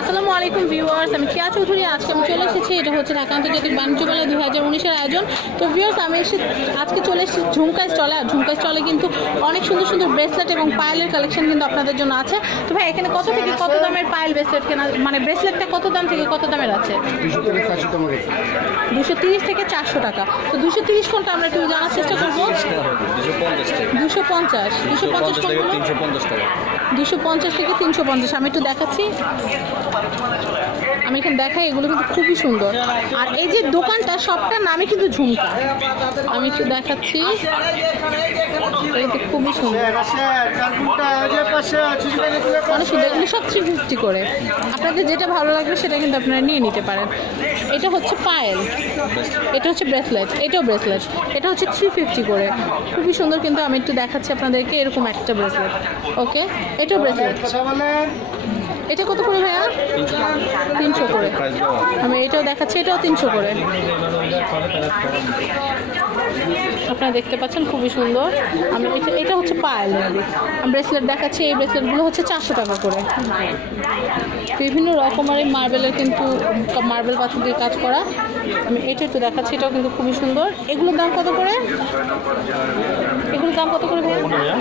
আসসালামু আলাইকুম ভিউয়ার্স আমি কিয়া চৌধুরী আজকে আমি চলে এসেছি এটা হচ্ছে ঢাকা আন্তর্জাতিক বাণিজ্য মেলা দুই হাজার উনিশের আয়োজন। তো ভিউয়ার্স আমি এসে আজকে চলে এসেছি ঝুমকা স্টলে আর ঝুমকা স্টলে কিন্তু অনেক সুন্দর সুন্দর ব্রেসলেট এবং পায়েলের কালেকশন কিন্তু আপনাদের জন্য আছে। তো ভাই এখানে কত থেকে কত দামের পায়েল ব্রেসলেট কেনা মানে ব্রেসলেটটা কত দাম থেকে কত দামের আছে? দুশো তিরিশ থেকে চারশো টাকা। তো দুশো তিরিশ কোনটা আমরা একটু জানার চেষ্টা করব? দুশো পঞ্চাশ। দুশো পঞ্চাশ। কোনগুলো দুশো পঞ্চাশ থেকে তিনশো পঞ্চাশ। আমি একটু দেখাচ্ছি। আমি এখানে দেখাই, এগুলো কিন্তু খুবই সুন্দর। আর এই যে দোকানটা, সবটার নামে কিন্তু ঝুমকা। আমি একটু দেখাচ্ছি। খুবই সুন্দর। এগুলো সব থ্রি ফিফটি করে। আপনাদের যেটা ভালো লাগবে, সেটা কিন্তু আপনারা নিয়ে নিতে পারেন। এটা হচ্ছে পায়েল। এটা হচ্ছে ব্রেসলেট। এটাও ব্রেসলেট। এটা হচ্ছে থ্রি ফিফটি করে। খুবই সুন্দর কিন্তু আমি একটু দেখাচ্ছি আপনাদেরকে, এরকম একটা ব্রেসলেট। ওকে? এটাও ব্রেসলেট। এটা কত করে ভাইয়া? তিনশো করে। আমি এটাও দেখাচ্ছি, এটাও তিনশো করে। আপনারা দেখতে পাচ্ছেন, খুবই সুন্দর। আমি এটা এটা হচ্ছে পায়েল ব্রেসলেট দেখাচ্ছি, এই ব্রেসলেটগুলো হচ্ছে চারশো টাকা করে। বিভিন্ন রকমের মার্বেলের কিন্তু মার্বেল পাথর দিয়ে কাজ করা। আমি এটা একটু দেখাচ্ছি, এটাও কিন্তু খুবই সুন্দর। এগুলোর দাম কত করে? এগুলোর দাম কত করে ভাইয়া?